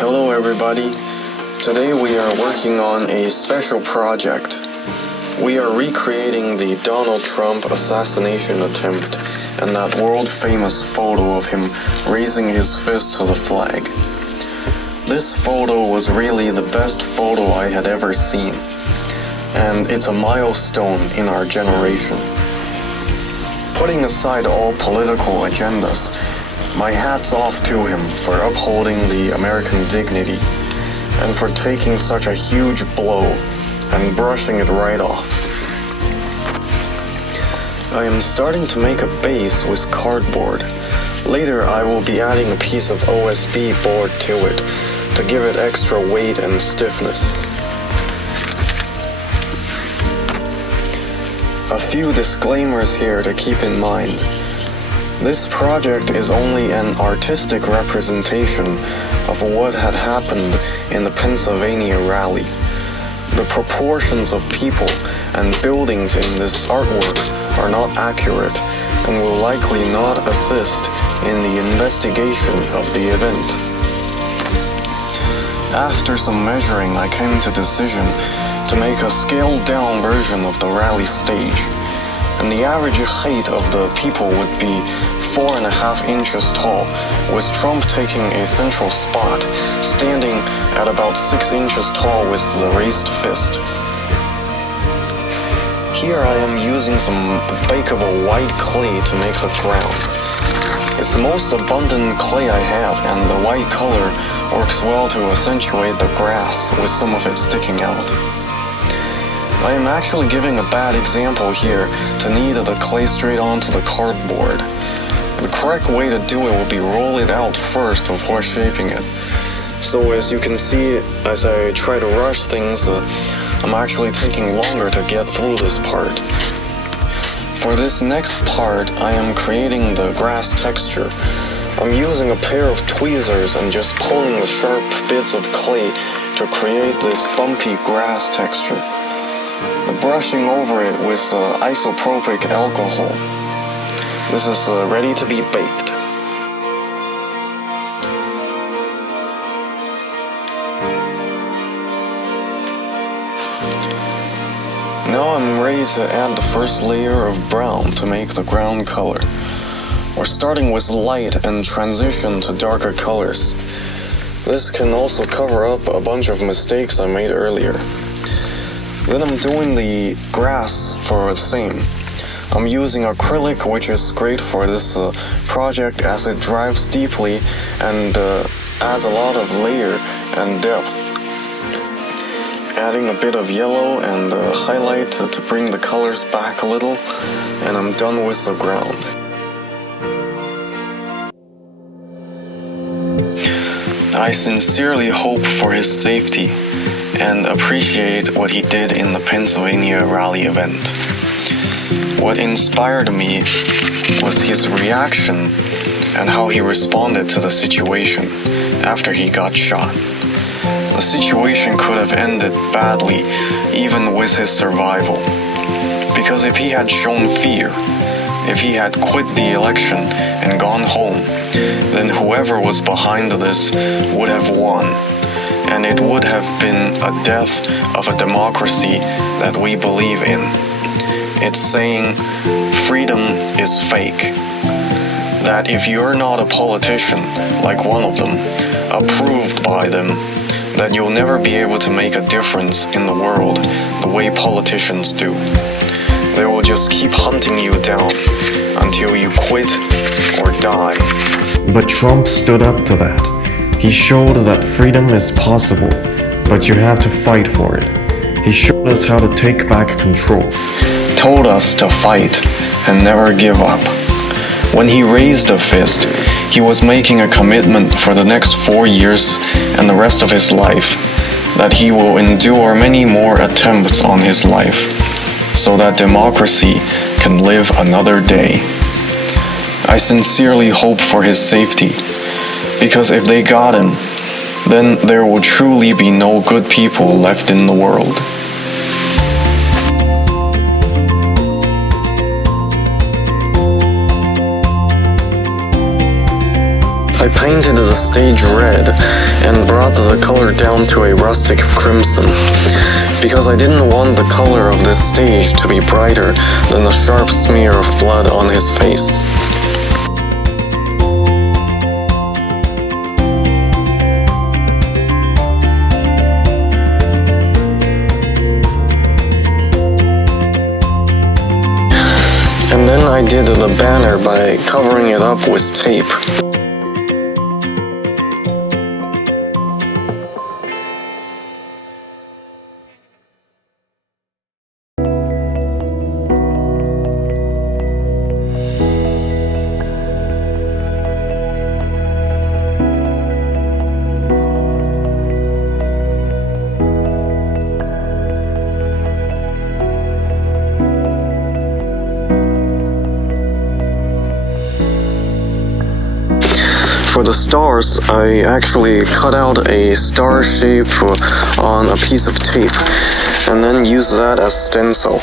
Hello everybody. Today we are working on a special project. We are recreating the Donald Trump assassination attempt and that world-famous photo of him raising his fist to the flag. This photo was really the best photo I had ever seen, and it's a milestone in our generation. Putting aside all political agendas, my hat's off to him for upholding the American dignity and for taking such a huge blow and brushing it right off. I am starting to make a base with cardboard. Later I will be adding a piece of OSB board to it to give it extra weight and stiffness. A few disclaimers here to keep in mind. This project is only an artistic representation of what had happened in the Pennsylvania rally. The proportions of people and buildings in this artwork are not accurate and will likely not assist in the investigation of the event. After some measuring, I came to decision to make a scaled-down version of the rally stage, and the average height of the people would be 4.5 inches tall, with Trump taking a central spot, standing at about 6 inches tall with the raised fist. Here I am using some bakeable white clay to make the ground. It's the most abundant clay I have, and the white color works well to accentuate the grass with some of it sticking out. I am actually giving a bad example here to knead the clay straight onto the cardboard. The correct way to do it would be roll it out first before shaping it. So as you can see, as I try to rush things, I'm actually taking longer to get through this part. For this next part, I am creating the grass texture. I'm using a pair of tweezers and just pulling the sharp bits of clay to create this bumpy grass texture. The brushing over it with isopropyl alcohol. This is ready to be baked. Now I'm ready to add the first layer of brown to make the ground color. We're starting with light and transition to darker colors. This can also cover up a bunch of mistakes I made earlier. Then I'm doing the grass for the same. I'm using acrylic, which is great for this project as it dries deeply and adds a lot of layer and depth. Adding a bit of yellow and highlight to bring the colors back a little, and I'm done with the ground. I sincerely hope for his safety and appreciate what he did in the Pennsylvania rally event. What inspired me was his reaction and how he responded to the situation after he got shot. The situation could have ended badly even with his survival, because if he had shown fear, if he had quit the election and gone home, then whoever was behind this would have won, and it would have been a death of a democracy that we believe in. It's saying freedom is fake. That if you're not a politician, like one of them, approved by them, that you'll never be able to make a difference in the world the way politicians do. They will just keep hunting you down until you quit or die. But Trump stood up to that. He showed that freedom is possible, but you have to fight for it. He showed us how to take back control. Told us to fight and never give up. When he raised a fist, he was making a commitment for the next 4 years and the rest of his life that he will endure many more attempts on his life so that democracy can live another day. I sincerely hope for his safety, because if they got him, then there will truly be no good people left in the world. I painted the stage red and brought the color down to a rustic crimson, because I didn't want the color of this stage to be brighter than the sharp smear of blood on his face. And then I did the banner by covering it up with tape. For the stars, I actually cut out a star shape on a piece of tape and then used that as stencil.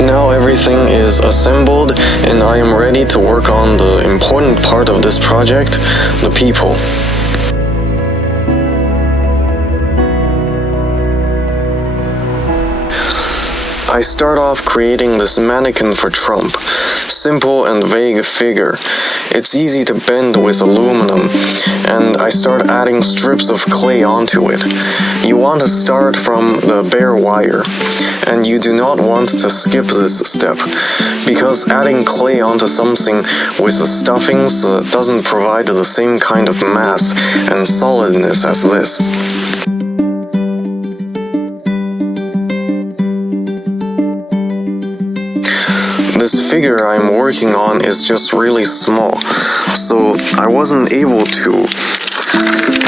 Now everything is assembled and I am ready to work on the important part of this project, the people. I start off creating this mannequin for Trump. Simple and vague figure. It's easy to bend with aluminum, and I start adding strips of clay onto it. You want to start from the bare wire, and you do not want to skip this step, because adding clay onto something with the stuffings doesn't provide the same kind of mass and solidness as this. This figure I'm working on is just really small, so I wasn't able to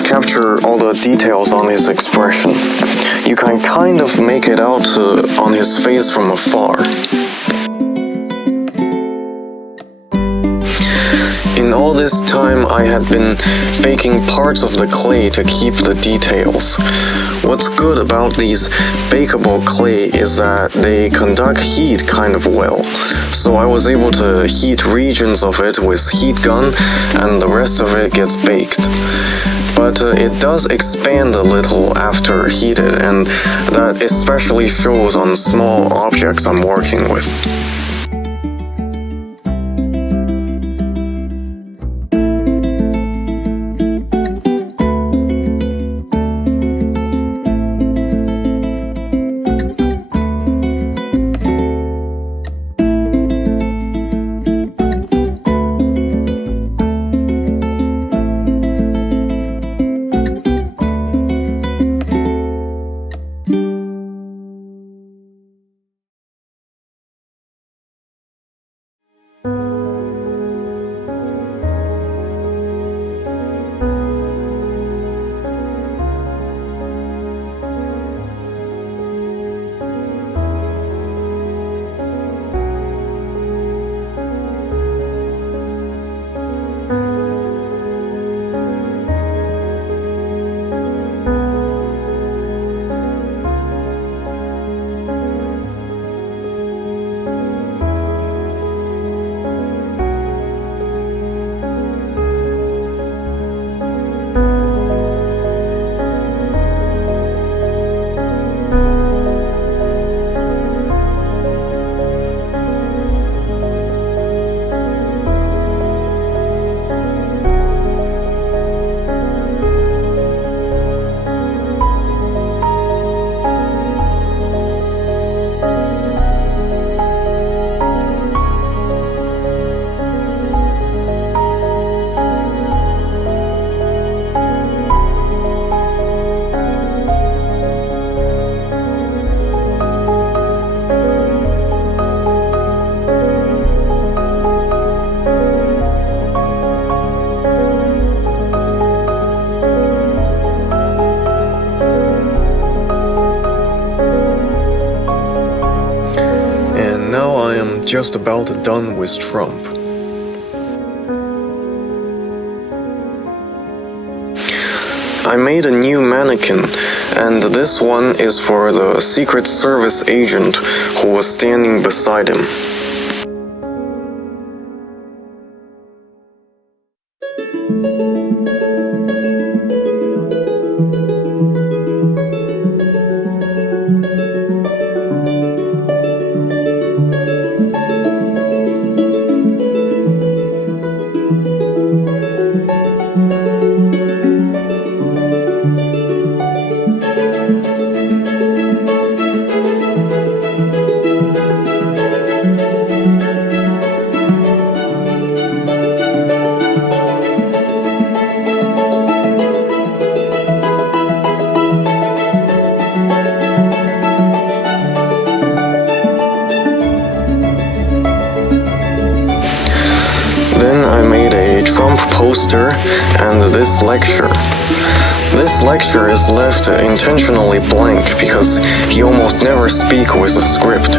capture all the details on his expression. You can kind of make it out on his face from afar. In all this time, I had been baking parts of the clay to keep the details. What's good about these bakeable clay is that they conduct heat kind of well, so I was able to heat regions of it with heat gun and the rest of it gets baked. But it does expand a little after heated, and that especially shows on small objects I'm working with. just about done with Trump. I made a new mannequin, and this one is for the Secret Service agent who was standing beside him. Then I made a Trump poster and this lecture. This lecture is left intentionally blank because he almost never speaks with a script.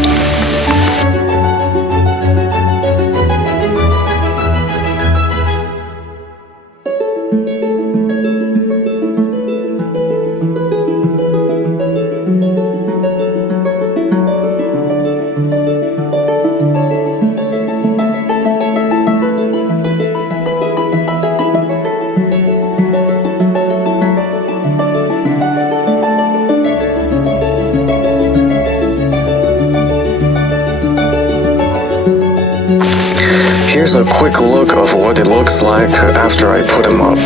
Here's a quick look of what it looks like after I put him up.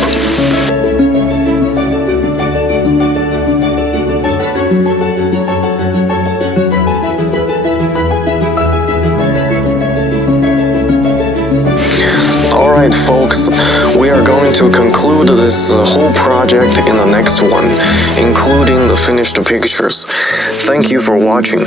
Alright folks, we are going to conclude this whole project in the next one, including the finished pictures. Thank you for watching.